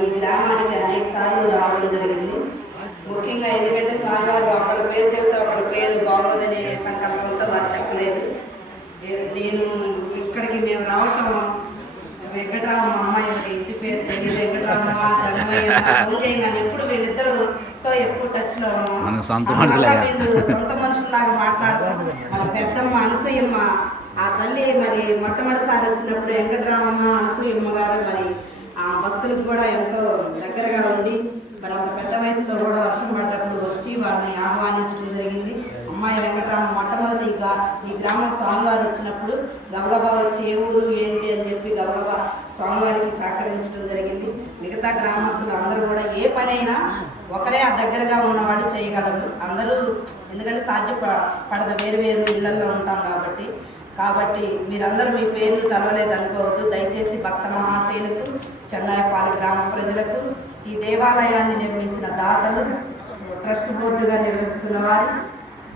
ఈ గ్రామానికి అనేక సార్లు రావడం జరిగింది. ముఖ్యంగా ఎందుకంటే స్వామివారు ఒకళ్ళ పేరు చెబితే ఒకళ్ళ పేరు బాగోదనే సంకల్పంతో వారు చెప్పలేదు. నేను ఇక్కడికి మేము రావటం వెంకటరామ అమ్మాయి ఇంటి పేరు తెలియదు, వెంకటరామ జగమయ్య ఫోన్ చేయగానే ఎప్పుడు వీళ్ళిద్దరుతో ఎక్కువ టచ్లో ఉన్నాం. సొంత మనుషులాగా మాట్లాడతాం. మన పెద్దమ్మ అనసూయమ్మ ఆ తల్లి మరి మొట్టమొదటిసారి వచ్చినప్పుడు వెంకటరామమ్మ అనసూయమ్మ గారు మరి ఆ భక్తులకు కూడా ఎంతో దగ్గరగా ఉండి మరి అంత పెద్ద వయసులో కూడా వర్షం పడ్డప్పుడు వచ్చి వారిని ఆహ్వానించడం జరిగింది. అమ్మాయి వెంకటరామ మొట్టమొదటిగా ఈ గ్రామం స్వామివారు వచ్చినప్పుడు గబగబా వచ్చి ఏ ఊరు ఏంటి అని చెప్పి గబగబా స్వామివారికి సహకరించడం జరిగింది. మిగతా గ్రామస్తులు అందరూ కూడా ఏ పనైనా ఒకరే ఆ దగ్గరగా ఉన్నవాళ్ళు చేయగలరు. అందరూ ఎందుకంటే సాధ్యపడదు, వేరు వేరు ఇళ్లలో ఉంటాం కాబట్టి మీరందరూ మీ పేర్లు తలవలేదు అనుకోవద్దు. దయచేసి భక్త మహాశయులకు, చెన్నాయపాలెం గ్రామ ప్రజలకు, ఈ దేవాలయాన్ని నిర్మించిన దాతలు, ట్రస్ట్ బోర్డుగా నిర్వహిస్తున్న వారు,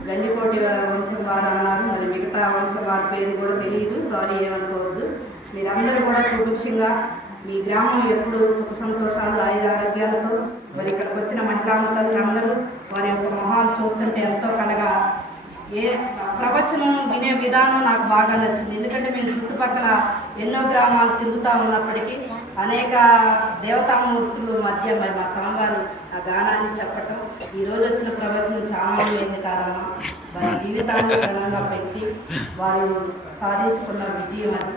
గండికోటి వంశం వారు అన్నారు, మరి మిగతా వంశం వారి పేరు కూడా తెలియదు, సారీ ఏమనుకోవద్దు. మీరందరూ కూడా సుభిక్షంగా మీ గ్రామం ఎప్పుడు సుఖ సంతోషాలు ఆరోగ్యాలతో మరి ఇక్కడికి వచ్చిన మహిళామతలు అందరూ వారి యొక్క మొహాలు చూస్తుంటే ఎంతో కలగా ప్రవచనం వినే విధానం నాకు బాగా నచ్చింది. ఎందుకంటే మేము చుట్టుపక్కల ఎన్నో గ్రామాలు తిరుగుతూ ఉన్నప్పటికీ అనేక దేవతామూర్తుల మధ్య మరి మా స్వామివారు ఆ గానాన్ని చెప్పటం, ఈరోజు వచ్చిన ప్రవచనం చాలా ఏంది కాదమ్మా. వారి జీవితాన్ని ప్రణంగా పెట్టి వారు సాధించుకున్న విజయం అది.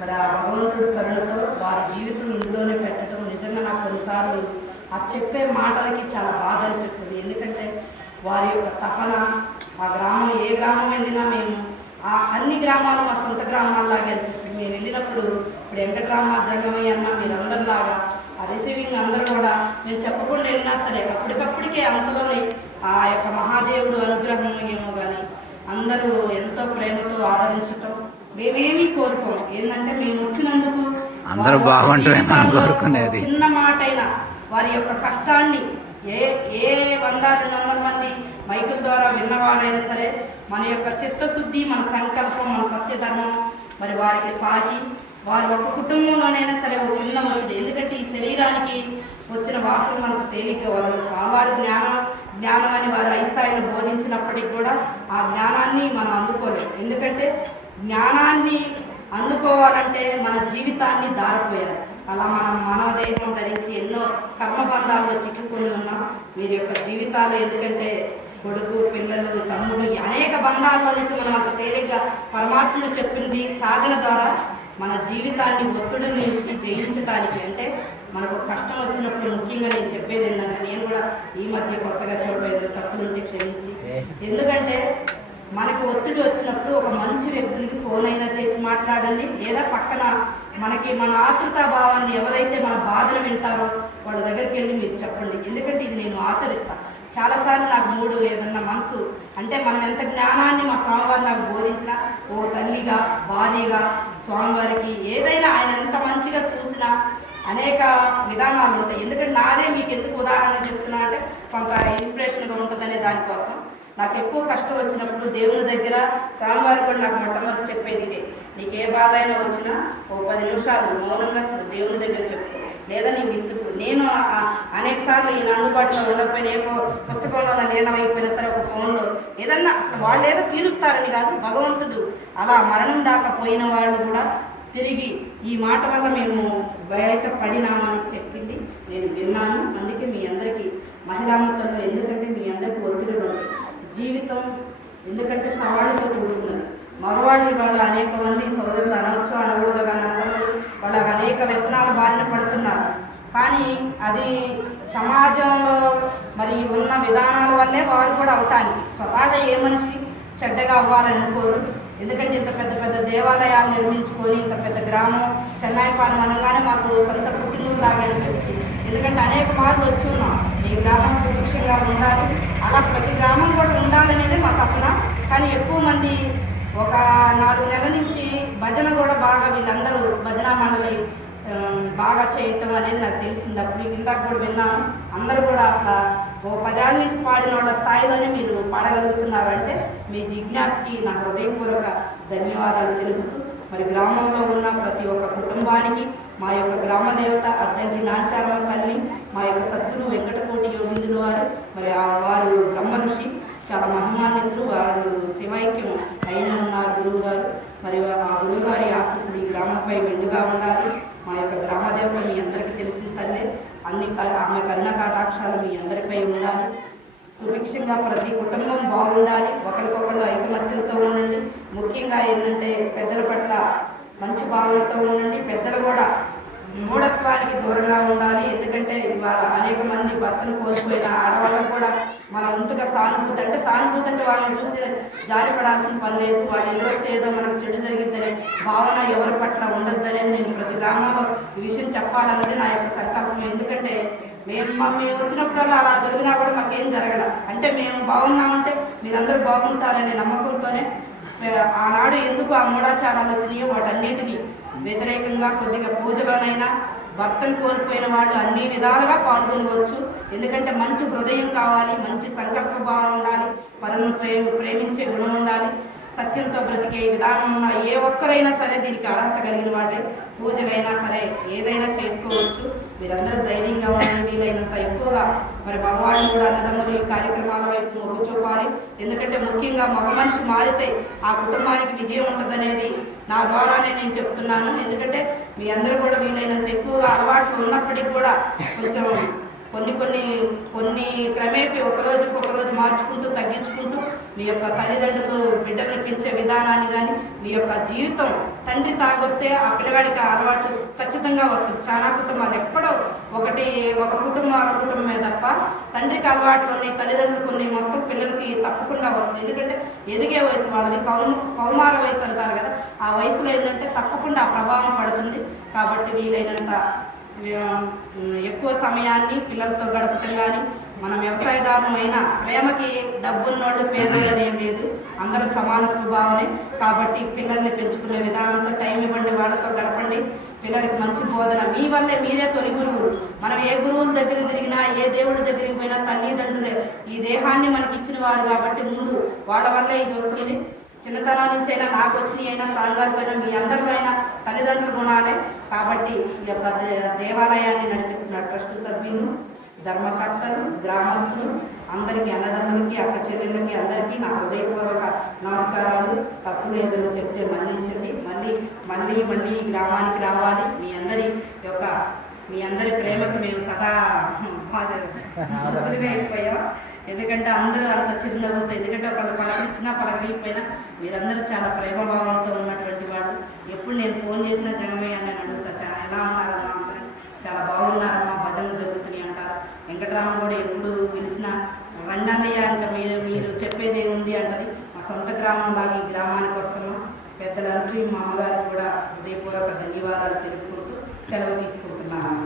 మరి ఆ భగవంతుడి కరుణతో వారి జీవితం ఇందులోనే పెట్టడం నిజంగా నాకు కొన్నిసార్లు ఆ చెప్పే మాటలకి చాలా బాధ అనిపిస్తుంది. ఎందుకంటే వారి యొక్క తపన, ఆ గ్రామం ఏ గ్రామం వెళ్ళినా మేము ఆ అన్ని గ్రామాలు మా సొంత గ్రామాల్లాగే అనిపిస్తుంది. మేము వెళ్ళినప్పుడు ఇప్పుడు వెంకటరామ జగమయ్య అన్న మీరందరిలాగా ఆ రిసీవింగ్ అందరూ కూడా మేము చెప్పకుండా వెళ్ళినా సరే అప్పటికప్పటికే అంతలోనే ఆ యొక్క మహాదేవుడు అనుగ్రహం ఏమో కానీ అందరూ ఎంతో ప్రేమతో ఆదరించటం. మేమేమీ కోరుకోం, ఏంటంటే మేము వచ్చినందుకు అందరూ బాగుంటుంది. చిన్న మాట అయినా వారి యొక్క కష్టాన్ని ఏ 100-200 మంది మైకుల ద్వారా విన్నవాళ్ళైనా సరే మన యొక్క చిత్తశుద్ధి, మన సంకల్పం, మన సత్యధర్మం మరి వారికి పాకి వారి ఒక కుటుంబంలోనైనా సరే ఒక చిన్న మొదటి. ఎందుకంటే ఈ శరీరానికి వచ్చిన వాసన మనకు తేలిక వదలదు. స్వామివారి జ్ఞానం అని వారు ఐస్థాయిని బోధించినప్పటికీ కూడా ఆ జ్ఞానాన్ని మనం అందుకోలేము. ఎందుకంటే జ్ఞానాన్ని అందుకోవాలంటే మన జీవితాన్ని దారిపోయాలి. అలా మనం మనోదేహం ధరించి ఎన్నో కర్మబంధాల్లో చిక్కుకొని ఉన్నాం. వీరి యొక్క జీవితాలు ఎందుకంటే కొడుకు, పిల్లలు, తమ్ముడు అనేక బంధాల్లో నుంచి మనం అంత తేలిగ్గా పరమాత్ముడు చెప్పింది సాధన ద్వారా మన జీవితాన్ని ఒత్తిడి నుంచి జయించడానికి. అంటే మనకు కష్టం వచ్చినప్పుడు ముఖ్యంగా నేను చెప్పేది ఏంటంటే, నేను కూడా ఈ మధ్య కొత్తగా చూడలేదు, తప్పులుంటే క్షమించి. ఎందుకంటే మనకు ఒత్తిడి వచ్చినప్పుడు ఒక మంచి వ్యక్తులకి ఫోన్ అయినా చేసి మాట్లాడండి, లేదా పక్కన మనకి మన ఆతృతాభావాన్ని ఎవరైతే మన బాధను వింటారో వాళ్ళ దగ్గరికి వెళ్ళి మీరు చెప్పండి. ఎందుకంటే ఇది నేను ఆచరిస్తాను. చాలాసార్లు నాకు మూడు ఏదన్నా మనసు అంటే మనం ఎంత జ్ఞానాన్ని మా స్వామివారు నాకు బోధించినా ఓ తల్లిగా, భార్యగా స్వామివారికి ఏదైనా ఆయన ఎంత మంచిగా చూసినా అనేక విధానాలు ఉంటాయి. ఎందుకంటే నాదే మీకు ఎందుకు ఉదాహరణ చెప్తున్నా అంటే కొంత ఇన్స్పిరేషన్గా ఉంటుందనే దానికోసం. నాకు ఎక్కువ కష్టం వచ్చినప్పుడు దేవుని దగ్గర స్వామివారి కూడా నాకు మొట్టమొదటి చెప్పేది ఇదే, నీకు ఏ బాధ అయినా వచ్చినా ఓ 10 నిమిషాలు మౌనంగా దేవుని దగ్గర చెప్పుకో, లేదా నీ మిత్రుడు. నేను అనేక సార్లు ఈయన అందుబాటులో ఉండకపోయినా ఏ పుస్తకంలో లీనమైపోయినా సరే ఒక ఫోన్లో ఏదన్నా అసలు వాళ్ళు ఏదో తీరుస్తారని కాదు, భగవంతుడు అలా మరణం దాకా పోయిన వాళ్ళు కూడా తిరిగి ఈ మాట వల్ల మేము బయట పడినామని చెప్పింది నేను విన్నాను. అందుకే మీ అందరికీ మహిళామతలు, ఎందుకంటే మీ అందరికీ ఒత్తిడి ఉంది జీవితం, ఎందుకంటే సవాళ్ళతో కూడుకున్నది. మగవాళ్ళు ఇవాళ అనేక మంది సోదరులు అనవచ్చు, అనకూడదు కానీ అందరూ వాళ్ళకి అనేక వ్యసనాల బారిన పడుతున్నారు. కానీ అది సమాజంలో మరి ఉన్న విధానాల వల్లే వారు కూడా అవటానికి. స్వతహాగా ఏ మనిషి చెడ్డగా అవ్వాలని అనుకోరు. ఎందుకంటే ఇంత పెద్ద పెద్ద దేవాలయాలు నిర్మించుకొని ఇంత పెద్ద గ్రామం చెన్నాయపాలెం అనగానే మాకు సొంత పుట్టినూరు లాగా అనిపిస్తుంది. ఎందుకంటే అనేక మార్లు వచ్చి ఉన్నాం. ఈ గ్రామం సుభిక్షంగా ఉండాలి, అలా ప్రతి గ్రామం కూడా ఉండాలనేది మా తపన. కానీ ఎక్కువ మంది ఒక 4 నెలల నుంచి భజన కూడా బాగా వీళ్ళందరూ భజన మండలి బాగా చేయటం అనేది నాకు తెలిసింది. అప్పుడు ఇందాక కూడా విన్నాను. అందరూ కూడా అసలు ఓ 10 ఏళ్ళ నుంచి పాడిన వాళ్ళ స్థాయిలోనే మీరు పాడగలుగుతున్నారంటే మీ జిజ్ఞాసకి నా హృదయపూర్వక ధన్యవాదాలు తెలుపుతూ మరి గ్రామంలో ఉన్న ప్రతి ఒక్క కుటుంబానికి మా యొక్క గ్రామ దేవత అద్దంకి నాంచారమ్మ తల్లి, మా యొక్క సద్గురు వెంకటకోటి యోగిందులు వారు, మరి వారు బ్రహ్మ ఋషి, చాలా మహిమాన్వితులు. వారు శివైక్యం అయిన ఉన్నారు గురువు గారు. మరి ఆ గురువు గారి ఆశీస్సులు ఈ గ్రామంపై మెండుగా ఉండాలి. మా యొక్క గ్రామ దేవత మీ అందరికీ తెలిసిన తల్లే, ఆమె కరుణ కటాక్షాలు మీ అందరిపై ఉండాలి. సుభిక్షంగా ప్రతి కుటుంబం బాగుండాలి. ఒకరికొకరు ఐకమత్యంతో ఉండండి. ముఖ్యంగా ఏంటంటే పెద్దల పట్ల మంచి భావనతో ఉండండి. పెద్దలు కూడా మూఢత్వానికి దూరంగా ఉండాలి. ఎందుకంటే ఇవాళ అనేక మంది భర్తను కోల్పోయిన ఆడవాళ్ళకు కూడా మన వంతుగా సానుభూతి అంటే వాళ్ళని చూసి జారిపడాల్సిన పని లేదు. వాళ్ళు ఎదురొస్తే ఏదో మనకు చెడు జరిగిద్దనే భావన ఎవరి పట్ల ఉండొద్దనేది నేను ప్రతి గ్రామంలో ఈ విషయం చెప్పాలన్నది నా యొక్క సంకల్పం. ఎందుకంటే మేము వచ్చినప్పుడల్లా అలా జరిగినా కూడా మాకేం జరగల. అంటే మేము బాగున్నామంటే మీరందరూ బాగుంటారనే నమ్మకంతోనే ఆనాడు ఎందుకు ఆ మూఢాచారాలు వచ్చినాయో వాటన్నిటినీ వ్యతిరేకంగా కొద్దిగా పూజలోనైనా భర్తను కోల్పోయిన వాళ్ళు అన్ని విధాలుగా పాల్గొనవచ్చు. ఎందుకంటే మంచి హృదయం కావాలి, మంచి సంకల్ప భావం ఉండాలి, పరులను ప్రేమించే గుణం ఉండాలి, సత్యంతో బ్రతికే విధానం ఉన్న ఏ ఒక్కరైనా సరే దీనికి అర్హత కలిగిన వాళ్ళే. పూజలైనా సరే ఏదైనా చేసుకోవచ్చు. మీరందరూ ధైర్యంగా ఉండాలి. వీలైనంత ఎక్కువగా మరి భగవాన్ కూడా అన్నదమ్ములు ఈ కార్యక్రమాల వైపు మొగ్గు చూపాలి. ఎందుకంటే ముఖ్యంగా మగ మనిషి మారితే ఆ కుటుంబానికి విజయం ఉంటుందనేది నా ద్వారానే నేను చెప్తున్నాను. ఎందుకంటే మీ అందరూ కూడా వీలైనంత ఎక్కువగా అలవాట్లు ఉన్నప్పటికీ కూడా కొంచెం కొన్ని క్రమేపీ ఒకరోజు మార్చుకుంటూ తగ్గించుకుంటూ మీ యొక్క తల్లిదండ్రులు బిడ్డలు పెంచే విధానాన్ని కానీ మీ యొక్క జీవితం తండ్రి తాగొస్తే ఆ పిల్లగాడికి అలవాటు ఖచ్చితంగా వస్తుంది. చాలా కుటుంబాలు ఎక్కడో ఒక కుటుంబమే తప్ప తండ్రికి అలవాట్లు ఉన్నాయి, తల్లిదండ్రులు కొన్ని మొత్తం పిల్లలకి తప్పకుండా వస్తుంది. ఎందుకంటే ఎదిగే వయసు వాళ్ళది కౌమార వయసు అంటారు కదా, ఆ వయసులో ఏంటంటే తప్పకుండా ఆ ప్రభావం పడుతుంది. కాబట్టి వీలైనంత ఎక్కువ సమయాన్ని పిల్లలతో గడపటం కానీ, మనం వ్యవసాయదారులమైన ప్రేమకి డబ్బున్నోళ్ళు పేదోళ్ళు ఏం లేదు, అందరూ సమానత్వ భావనే. కాబట్టి పిల్లల్ని పెంచుకునే విధానంతో టైం ఇవ్వండి, వాళ్ళతో గడపండి. పిల్లలకి మంచి బోధన మీ వల్లే, మీరే తొలి గురువులు. మనం ఏ గురువుల దగ్గర తిరిగినా ఏ దేవుడి దగ్గరికి పోయినా తల్లిదండ్రులే ఈ దేహాన్ని మనకి ఇచ్చిన వారు. కాబట్టి ముందు వాళ్ళ వల్లే ఇది వస్తుంది. చిన్నతనం నుంచి అయినా నాకు వచ్చినాయి అయినా సాంగారు పైన మీ అందరిలో అయినా తల్లిదండ్రుల గుణాలే. కాబట్టి ఈ యొక్క దేవాలయాన్ని నడిపిస్తున్న ట్రస్ట్ సభ్యులు, ధర్మకర్తలు, గ్రామస్తులు అందరికీ, అన్నదమ్ములకి, అక్క చెల్లెళ్ళకి అందరికీ నా హృదయపూర్వక నమస్కారాలు. తప్పులు ఏదైనా చెప్తే మన్నించండి. మళ్ళీ ఈ గ్రామానికి రావాలి. మీ అందరి ప్రేమకు మేము సదా అయిపోయాం. ఎందుకంటే అందరూ అంత చిరునవ్వుతో, ఎందుకంటే ఒకళ్ళు పలకరించినా పలకలిపోయినా మీరందరూ చాలా ప్రేమభావంతో ఉన్నటువంటి వాళ్ళు. ఎప్పుడు నేను ఫోన్ చేసినా జగమయ్య అని అడుగుతా, ఎలా ఉన్నారు, ఎలా ఉంటారు, చాలా బాగున్నారమ్మా, భజనలు జరుగుతున్నాయి అంటారు. వెంకటరామ కూడా ఎప్పుడు పిలిచినా రండన్నయ్య ఇంకా మీరు చెప్పేది ఏముంది అంటది. మా సొంత గ్రామం లాగా ఈ గ్రామానికి వస్తున్నాం. పెద్దల శ్రీ మా అమ్మగారికి కూడా హృదయపూర్వక ధన్యవాదాలు తెలుపుకుంటూ సెలవు తీసుకుంటున్నాను.